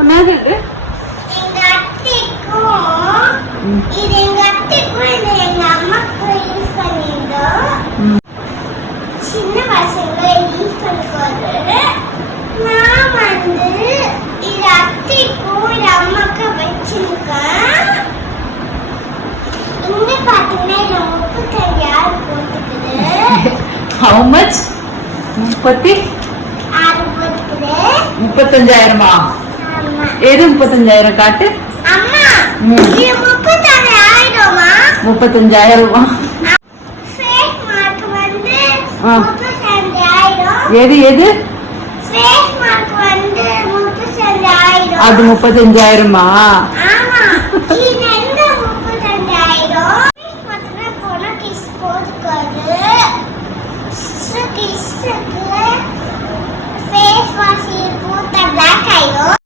என்னது எங்க அத்தைக்கும் இது எங்க அத்தைக்கும் இது எங்க அம்மாக்கும் யூஸ் பண்ணிருந்தோம். சின்ன பசங்க யூஸ் பண்ணும்போது நான் வந்து இது அத்தைக்கும் இது அம்மாக்கு வச்சிருக்கேன். இங்க பாத்தீங்கன்னா இது 35,000 போட்டுக்குது. How much? 35,000. எது 35,000 காட்டு. அம்மா இது 36,000மா? 35,000. ஃபேஸ் மார்க் வந்து 35,000. எது எது? ஃபேஸ் மார்க் வந்து 35,000. அது 35,000.